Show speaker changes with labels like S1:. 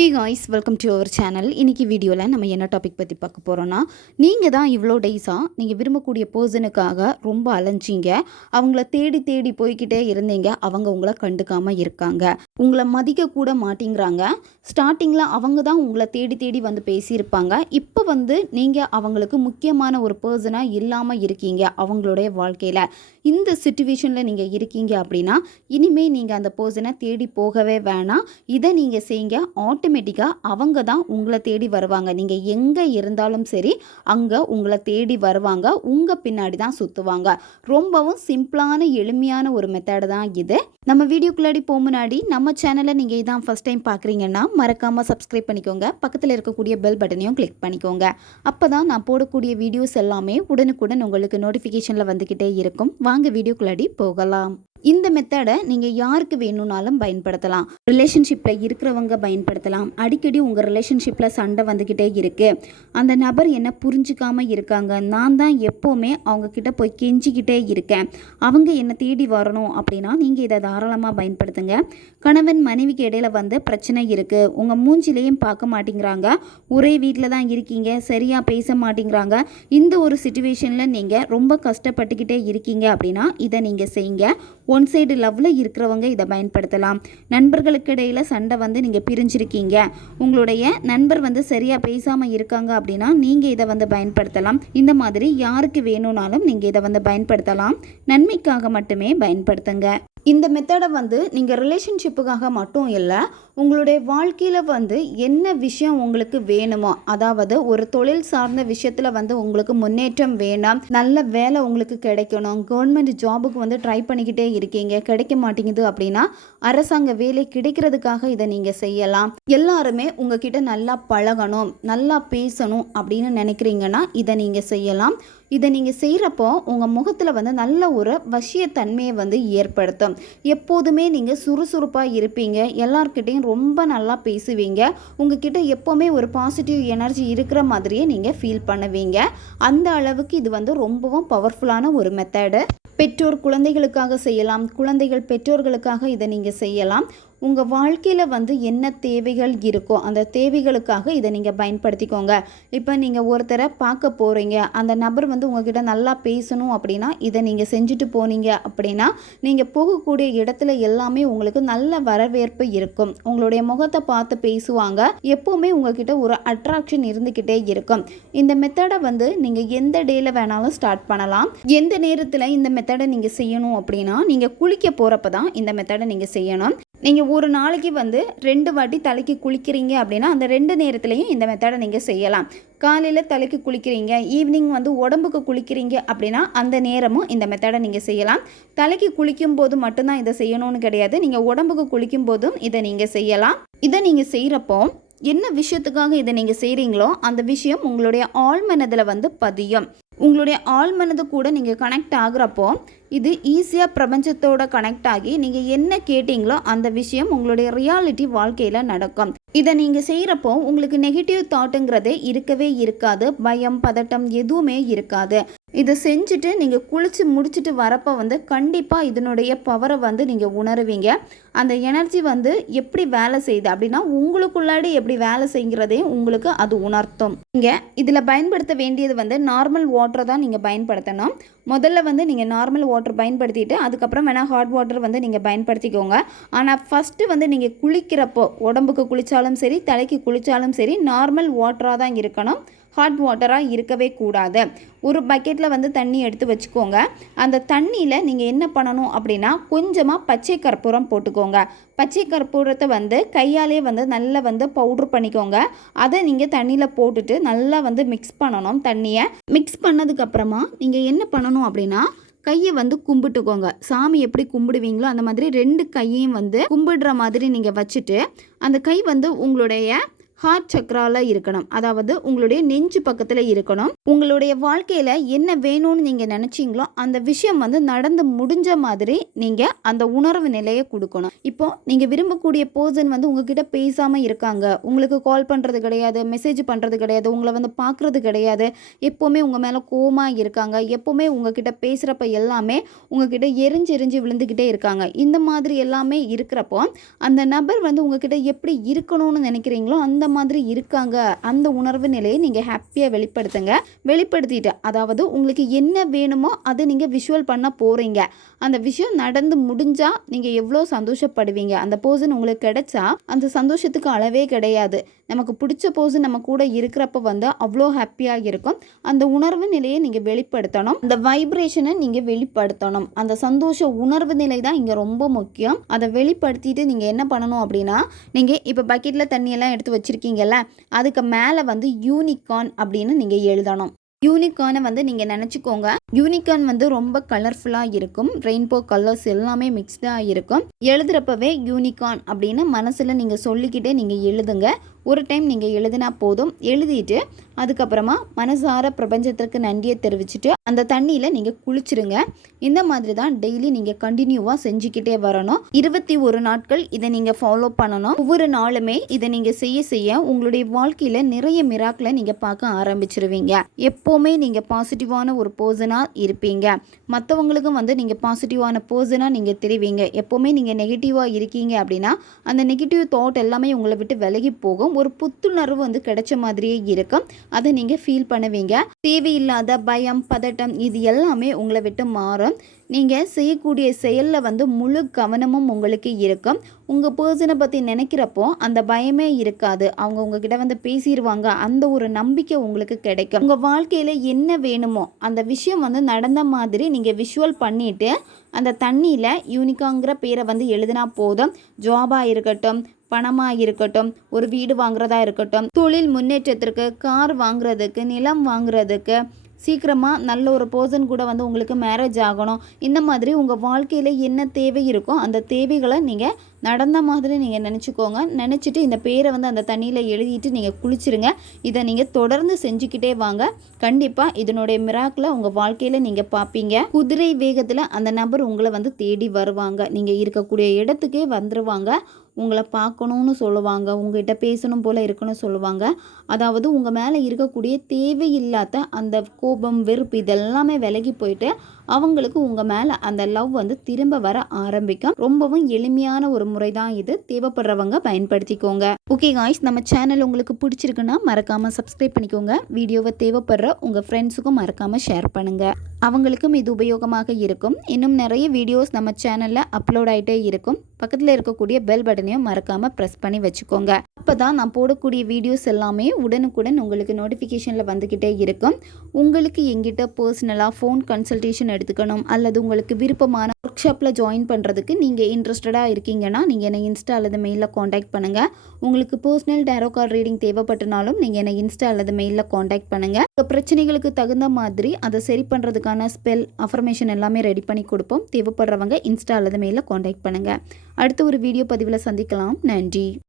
S1: Hey guys welcome to our channel இன்றைக்கி வீடியோவில் நம்ம என்ன டாபிக் பற்றி பார்க்க போகிறோன்னா நீங்கள் தான் இவ்வளோ டேஸாக நீங்கள் விரும்பக்கூடிய பர்சனுக்காக ரொம்ப அலைஞ்சிங்க. அவங்கள தேடி தேடி போய்க்கிட்டே இருந்தீங்க. அவங்க உங்களை கண்டுக்காமல் இருக்காங்க. உங்களை மதிக்க கூட மாட்டேங்கிறாங்க. ஸ்டார்டிங்கில் அவங்க தான் உங்களை தேடி தேடி வந்து பேசியிருப்பாங்க. இப்போ வந்து நீங்கள் அவங்களுக்கு முக்கியமான ஒரு பர்சனாக இல்லாமல் இருக்கீங்க அவங்களுடைய வாழ்க்கையில். இந்த சுச்சுவேஷனில் நீங்கள் இருக்கீங்க அப்படின்னா இனிமேல் நீங்கள் அந்த பர்சனை தேடி போகவே வேணாம். இதை நீங்கள் செய்யுங்க. ஆட்டோமேட்டிக்காக அவங்க தான் உங்களை தேடி வருவாங்க. நீங்கள் எங்கே இருந்தாலும் சரி அங்கே உங்களை தேடி வருவாங்க. உங்கள் பின்னாடி தான் சுற்றுவாங்க ரொம்பவும் சிம்பிளான எளிமையான ஒரு மெத்தடு தான் இது. நம்ம வீடியோக்குள்ளாடி போக முன்னாடி நம்ம சேனலை நீங்கள் இதான் ஃபஸ்ட் டைம் பார்க்குறீங்கன்னா மறக்காமல் சப்ஸ்கிரைப் பண்ணிக்கோங்க. பக்கத்தில் இருக்கக்கூடிய பெல் பட்டனையும் கிளிக் பண்ணிக்கோங்க. அப்போ தான் நான் போடக்கூடிய வீடியோஸ் எல்லாமே உடனுக்குடன் உங்களுக்கு நோட்டிஃபிகேஷனில் வந்துக்கிட்டே இருக்கும். வாங்க வீடியோக்குள்ளாடி போகலாம். இந்த மெத்தடை நீங்கள் யாருக்கு வேணும்னாலும் பயன்படுத்தலாம். ரிலேஷன்ஷிப்பில் இருக்கிறவங்க பயன்படுத்தலாம். அடிக்கடி உங்கள் ரிலேஷன்ஷிப்பில் சண்டை வந்துக்கிட்டே இருக்குது அந்த நபர் என்ன புரிஞ்சுக்காம இருக்காங்க? நான் தான் எப்போவுமே அவங்கக்கிட்ட போய் கெஞ்சிக்கிட்டே இருக்கேன். அவங்க என்னை தேடி வரணும் அப்படின்னா நீங்கள் இதை தாராளமாக பயன்படுத்துங்க. கணவன் மனைவிக்கு இடையில வந்து பிரச்சனை இருக்குது உங்கள் மூஞ்சிலையும் பார்க்க மாட்டேங்கிறாங்க. ஒரே வீட்டில் தான் இருக்கீங்க. சரியாக பேச மாட்டேங்கிறாங்க. இந்த ஒரு சுச்சுவேஷனில் நீங்கள் ரொம்ப கஷ்டப்பட்டுக்கிட்டே இருக்கீங்க அப்படின்னா இதை நீங்கள் செய்யுங்க. ஒன் சைடு லவ்வில் இருக்கிறவங்க இதை பயன்படுத்தலாம். நண்பர்களுக்கு இடையில் சண்டை வந்து நீங்கள் பிரிஞ்சிருக்கீங்க. உங்களுடைய நண்பர் வந்து சரியாக பேசாமல் இருக்காங்க அப்படின்னா நீங்கள் இதை வந்து பயன்படுத்தலாம். இந்த மாதிரி யாருக்கு வேணும்னாலும் நீங்கள் இதை வந்து பயன்படுத்தலாம். நன்மைக்காக மட்டுமே பயன்படுத்துங்க. இந்த மெத்தடை வந்து நீங்கள் ரிலேஷன்ஷிப்புக்காக மட்டும் இல்லை உங்களுடைய வாழ்க்கையில் வந்து என்ன விஷயம் உங்களுக்கு வேணுமோ அதாவது ஒரு தொழில் சார்ந்த விஷயத்தில் வந்து உங்களுக்கு முன்னேற்றம் வேணும் நல்ல வேலை உங்களுக்கு கிடைக்கணும் கவர்மெண்ட் ஜாபுக்கு வந்து ட்ரை பண்ணிக்கிட்டே இருக்கீங்க கிடைக்க மாட்டேங்குது அப்படின்னா அரசாங்க வேலை கிடைக்கிறதுக்காக இதை நீங்கள் செய்யலாம். எல்லாருமே உங்ககிட்ட நல்லா பழகணும் நல்லா பேசணும் அப்படின்னு நினைக்கிறீங்கன்னா இதை நீங்கள் செய்யலாம். இதை நீங்கள் செய்கிறப்போ உங்கள் முகத்தில் வந்து நல்ல ஒரு வசியத்தன்மையை வந்து ஏற்படுத்தும். எப்போதுமே நீங்கள் சுறுசுறுப்பாக இருப்பீங்க. எல்லார்கிட்டையும் ரொம்ப நல்லா பேசுவீங்க. உங்ககிட்ட எப்போவுமே ஒரு பாசிட்டிவ் எனர்ஜி இருக்கிற மாதிரியே நீங்கள் ஃபீல் பண்ணுவீங்க. அந்த அளவுக்கு இது வந்து ரொம்பவும் பவர்ஃபுல்லான ஒரு மெத்தடு பெற்றோர் குழந்தைகளுக்காக செய்யலாம். குழந்தைகள் பெற்றோர்களுக்காக இதை நீங்கள் செய்யலாம். உங்கள் வாழ்க்கையில் வந்து என்ன தேவைகள் இருக்கோ அந்த தேவைகளுக்காக இதை நீங்கள் பயன்படுத்திக்கோங்க. இப்போ நீங்கள் ஒருத்தரை பார்க்க போகிறீங்க அந்த நபர் வந்து உங்ககிட்ட நல்லா பேசணும் அப்படின்னா இதை நீங்கள் செஞ்சுட்டு போனீங்க அப்படின்னா நீங்கள் போகக்கூடிய இடத்துல எல்லாமே உங்களுக்கு நல்ல வரவேற்பு இருக்கும். உங்களுடைய முகத்தை பார்த்து பேசுவாங்க எப்போவுமே உங்ககிட்ட ஒரு அட்ராக்ஷன் இருந்துக்கிட்டே இருக்கும். இந்த மெத்தடை வந்து நீங்கள் எந்த டேயில் வேணாலும் ஸ்டார்ட் பண்ணலாம். எந்த நேரத்தில் இந்த மெத்தடை நீங்கள் செய்யணும் அப்படின்னா நீங்கள் குளிக்க போகிறப்ப தான் இந்த மெத்தடை நீங்கள் செய்யணும். நீங்கள் ஒரு நாளைக்கு வந்து ரெண்டு வாட்டி தலைக்கு குளிக்கிறீங்க அப்படின்னா அந்த ரெண்டு நேரத்துலையும் இந்த மெத்தடை நீங்கள் செய்யலாம். காலையில் தலைக்கு குளிக்கிறீங்க ஈவினிங் வந்து உடம்புக்கு குளிக்கிறீங்க அப்படின்னா அந்த நேரமும் இந்த மெத்தடை நீங்கள் செய்யலாம். தலைக்கு குளிக்கும் போது மட்டும்தான் இதை செய்யணும்னு கிடையாது. நீங்கள் உடம்புக்கு குளிக்கும் போதும் இதை நீங்கள் செய்யலாம். இதை நீங்கள் செய்கிறப்போ என்ன விஷயத்துக்காக இதை நீங்கள் செய்கிறீங்களோ அந்த விஷயம் உங்களுடைய ஆழ்மனதில் வந்து பதியும். உங்களுடைய ஆழ்மனது கூட நீங்கள் கனெக்ட் ஆகுறப்போ இது ஈஸியாக பிரபஞ்சத்தோட கனெக்ட் ஆகி நீங்கள் என்ன கேட்டிங்களோ அந்த விஷயம் உங்களுடைய ரியாலிட்டி வாழ்க்கையில் நடக்கும். இதை நீங்கள் செய்கிறப்போ உங்களுக்கு நெகட்டிவ் தாட்டுங்கிறதே இருக்கவே இருக்காது. பயம் பதட்டம் எதுவுமே இருக்காது. இதை செஞ்சுட்டு நீங்கள் குளித்து முடிச்சுட்டு வரப்போ வந்து கண்டிப்பாக இதனுடைய பவரை வந்து நீங்கள் உணருவீங்க. அந்த எனர்ஜி வந்து எப்படி வேலை செய்யுது அப்படின்னா உங்களுக்குள்ளாடி எப்படி வேலை செய்கிறதையும் உங்களுக்கு அது உணர்த்தும். இங்கே இதில் பயன்படுத்த வேண்டியது வந்து நார்மல் வாட்டரை தான் நீங்கள் பயன்படுத்தணும். முதல்ல வந்து நீங்கள் நார்மல் வாட்டர் பயன்படுத்திட்டு அதுக்கப்புறம் வேணால் ஹாட் வாட்டர் வந்து நீங்கள் பயன்படுத்திக்கோங்க. ஆனால் ஃபஸ்ட்டு வந்து நீங்கள் குளிக்கிறப்போ உடம்புக்கு குளித்தாலும் சரி தலைக்கு குளித்தாலும் சரி நார்மல் வாட்டராக தான் இருக்கணும். ஹாட் வாட்டராக இருக்கவே கூடாது. ஒரு பக்கெட்டில் வந்து தண்ணி எடுத்து வச்சுக்கோங்க. அந்த தண்ணியில் நீங்கள் என்ன பண்ணணும் அப்படின்னா கொஞ்சமாக பச்சை கற்பூரம் போட்டுக்கோங்க. பச்சை கற்பூரத்தை வந்து கையாலே வந்து நல்லா வந்து பவுட்ரு பண்ணிக்கோங்க. அதை நீங்கள் தண்ணியில் போட்டுட்டு நல்லா வந்து மிக்ஸ் பண்ணணும் தண்ணியை. மிக்ஸ் பண்ணதுக்கப்புறமா நீங்கள் என்ன பண்ணணும் அப்படின்னா கையை வந்து கும்பிட்டுக்கோங்க. சாமி எப்படி கும்பிடுவீங்களோ அந்த மாதிரி ரெண்டு கையையும் வந்து கும்பிடுற மாதிரி நீங்கள் வச்சுட்டு அந்த கை வந்து உங்களுடைய ஹார்ட் சக்கரால இருக்கணும். அதாவது உங்களுடைய நெஞ்சு பக்கத்தில் இருக்கணும். உங்களுடைய வாழ்க்கையில் என்ன வேணும்னு நீங்கள் நினச்சிங்களோ அந்த விஷயம் வந்து நடந்து முடிஞ்ச மாதிரி நீங்கள் அந்த உணர்வு நிலையை கொடுக்கணும். இப்போ நீங்கள் விரும்பக்கூடிய பர்சன் வந்து உங்ககிட்ட பேசாமல் இருக்காங்க. உங்களுக்கு கால் பண்ணுறது கிடையாது மெசேஜ் பண்ணுறது கிடையாது உங்களை வந்து பார்க்குறது கிடையாது. எப்போவுமே உங்கள் மேலே கோவமாக இருக்காங்க. எப்போவுமே உங்ககிட்ட பேசுகிறப்ப எல்லாமே உங்ககிட்ட எரிஞ்சு எரிஞ்சு விழுந்துக்கிட்டே இருக்காங்க. இந்த மாதிரி எல்லாமே இருக்கிறப்போ அந்த நபர் வந்து உங்ககிட்ட எப்படி இருக்கணும்னு நினைக்கிறீங்களோ அந்த மாதிரி இருக்காங்க. அந்த உணர்வு நிலையை நீங்கள் ஹாப்பியாக வெளிப்படுத்துங்க. வெளிப்படுத்திட்டு அதாவது உங்களுக்கு என்ன வேணுமோ அதை நீங்கள் விஷுவல் பண்ண போகிறீங்க அந்த விஷயம் நடந்து முடிஞ்சால் நீங்கள் எவ்வளோ சந்தோஷப்படுவீங்க. அந்த பர்சன் உங்களுக்கு கிடைச்சா அந்த சந்தோஷத்துக்கு அளவே கிடையாது. நமக்கு பிடிச்ச பர்சன் நம்ம கூட இருக்கிறப்ப வந்து அவ்வளோ ஹாப்பியாக இருக்கும். அந்த உணர்வு நிலையை நீங்கள் வெளிப்படுத்தணும். அந்த வைப்ரேஷனை நீங்கள் வெளிப்படுத்தணும். அந்த சந்தோஷ உணர்வு நிலை தான் இங்கே ரொம்ப முக்கியம். அதை வெளிப்படுத்திட்டு நீங்கள் என்ன பண்ணணும் அப்படின்னா நீங்கள் இப்போ பக்கெட்டில் தண்ணியெல்லாம் எடுத்து வச்சுருக்கீங்கல்ல? அதுக்கு மேலே வந்து யூனிகார்ன் அப்படின்னு நீங்கள் எழுதணும். யூனிகார்னை வந்து நீங்கள் நினச்சிக்கோங்க. யூனிகார்ன் வந்து ரொம்ப கலர்ஃபுல்லாக இருக்கும். ரெயின்போ கலர்ஸ் எல்லாமே மிக்ஸ்டாக இருக்கும். எழுதுகிறப்பவே யூனிகார்ன் அப்படின்னு மனசில் நீங்கள் சொல்லிக்கிட்டே நீங்கள் எழுதுங்க. ஒரு டைம் நீங்கள் எழுதினா போதும். எழுதிட்டு அதுக்கப்புறமா மனசார பிரபஞ்சத்திற்கு நன்றியை தெரிவிச்சுட்டு அந்த தண்ணியில் நீங்கள் குளிச்சிருங்க. இந்த மாதிரி தான் டெய்லி நீங்கள் கண்டினியூவாக செஞ்சுக்கிட்டே வரணும். இருபத்தி ஒரு நாட்கள் இதை நீங்கள் ஃபாலோ பண்ணணும். ஒவ்வொரு நாளுமே இதை நீங்கள் செய்ய செய்ய உங்களுடைய வாழ்க்கையில் நிறைய மிராக்களை நீங்கள் பார்க்க ஆரம்பிச்சிருவீங்க. எப்போவுமே நீங்கள் பாசிட்டிவான ஒரு பர்சனாக இருப்பீங்க. மற்றவங்களுக்கும் வந்து நீங்கள் பாசிட்டிவான பர்சனாக நீங்கள் தெரிவிங்க. எப்போவுமே நீங்கள் நெகட்டிவாக இருக்கீங்க அப்படின்னா அந்த நெகட்டிவ் தாட் எல்லாமே உங்களை விட்டு விலகி போகும். ஒரு புத்துணர்வு வந்து கிடைச்ச மாதிரியே இருக்கும். அதை நீங்கள் ஃபீல் பண்ணுவீங்க. தேவையில்லாத பயம் பதட்டம் இது எல்லாமே உங்களை விட்டு மாறும். நீங்கள் செய்யக்கூடிய செயலில் வந்து முழு கவனமும் உங்களுக்கு இருக்கும். உங்கள் பர்சனை பற்றி நினைக்கிறப்போ அந்த பயமே இருக்காது. அவங்க உங்ககிட்ட வந்து பேசிடுவாங்க அந்த ஒரு நம்பிக்கை உங்களுக்கு கிடைக்கும். உங்கள் வாழ்க்கையில் என்ன வேணுமோ அந்த விஷயம் வந்து நடந்த மாதிரி நீங்கள் விஷுவல் பண்ணிவிட்டு அந்த தண்ணியில் யூனிகாங்கிற பேரை வந்து எழுதினா போதும். ஜாபாக இருக்கட்டும் பணமாக இருக்கட்டும் ஒரு வீடு வாங்குறதா இருக்கட்டும் தொழில் முன்னேற்றத்திற்கு கார் வாங்குறதுக்கு நிலம் வாங்குறதுக்கு சீக்கிரமாக நல்ல ஒரு பர்சன் கூட வந்து உங்களுக்கு மேரேஜ் ஆகணும். இந்த மாதிரி உங்கள் வாழ்க்கையில் என்ன தேவை இருக்கோ அந்த தேவைகளை நீங்கள் நடந்த மாதிரி நீங்கள் நினச்சிக்கோங்க. நினச்சிட்டு இந்த பேரை வந்து அந்த தண்ணியில் எழுதிட்டு நீங்கள் குளிச்சிருங்க. இதை நீங்கள் தொடர்ந்து செஞ்சுக்கிட்டே வாங்க. கண்டிப்பாக இதனுடைய மிராக்கில் உங்கள் வாழ்க்கையில் நீங்கள் பார்ப்பீங்க குதிரை வேகத்தில் அந்த நபர் உங்களை வந்து தேடி வருவாங்க. நீங்கள் இருக்கக்கூடிய இடத்துக்கே வந்துடுவாங்க உங்களை பார்க்கணுன்னு சொல்லுவாங்க. உங்ககிட்ட பேசணும் போல் இருக்கணும்னு சொல்லுவாங்க. அதாவது உங்கள் மேலே இருக்கக்கூடிய தேவையில்லாத அந்த கோபம் வெறுப்பு இதெல்லாமே விலகி போயிட்டு அவங்களுக்கு உங்கள் மேலே அந்த லவ் வந்து திரும்ப வர ஆரம்பிக்கும். ரொம்பவும் எளிமையான ஒரு முறை தான் இது. தேவைப்படுறவங்க பயன்படுத்திக்கோங்க. ஓகே காய்ஸ் நம்ம சேனல் உங்களுக்கு பிடிச்சிருக்குன்னா மறக்காமல் சப்ஸ்கிரைப் பண்ணிக்கோங்க. வீடியோவை தேவைப்படுற உங்கள் ஃப்ரெண்ட்ஸுக்கும் மறக்காமல் ஷேர் பண்ணுங்கள் அவங்களுக்கும் இது உபயோகமாக இருக்கும். இன்னும் நிறைய வீடியோஸ் நம்ம சேனலில் அப்லோட் ஆகிட்டே இருக்கும். பக்கத்தில் இருக்கக்கூடிய பெல் பட்டனையும் மறக்காமல் ப்ரெஸ் பண்ணி வச்சுக்கோங்க. அப்போ தான் நான் போடக்கூடிய வீடியோஸ் எல்லாமே உடனுக்குடன் உங்களுக்கு நோட்டிஃபிகேஷனில் வந்துக்கிட்டே இருக்கும். உங்களுக்கு எங்கிட்ட பர்சனலாக ஃபோன் கன்சல்டேஷன் எடுத்துக்கணும் அல்லது உங்களுக்கு விருப்பமான ஒர்க் ஷாப்பில் ஜாயின் பண்ணுறதுக்கு நீங்கள் இன்ட்ரெஸ்டடாக இருக்கீங்கன்னா நீங்கள் என்னை இன்ஸ்டா அல்லது மெயிலில் காண்டாக்ட் பண்ணுங்கள் உங்களுக்கு பர்சனல் டேரோ கார்டு ரீடிங் தேவைப்பட்டனாலும் நீங்கள் என்னை இன்ஸ்டா அல்லது மெயிலில் காண்டாக்ட் பண்ணுங்கள் உங்கள் பிரச்சனைகளுக்கு தகுந்த மாதிரி அதை சரி பண்ணுறதுக்கான ஸ்பெல் அஃபர்மேஷன் எல்லாமே ரெடி பண்ணி கொடுப்போம். தேவைப்படுறவங்க இன்ஸ்டா அல்லது மெயிலில் காண்டாக்ட் பண்ணுங்கள் அடுத்த ஒரு வீடியோ பதிவில் சந்திக்கலாம். நன்றி.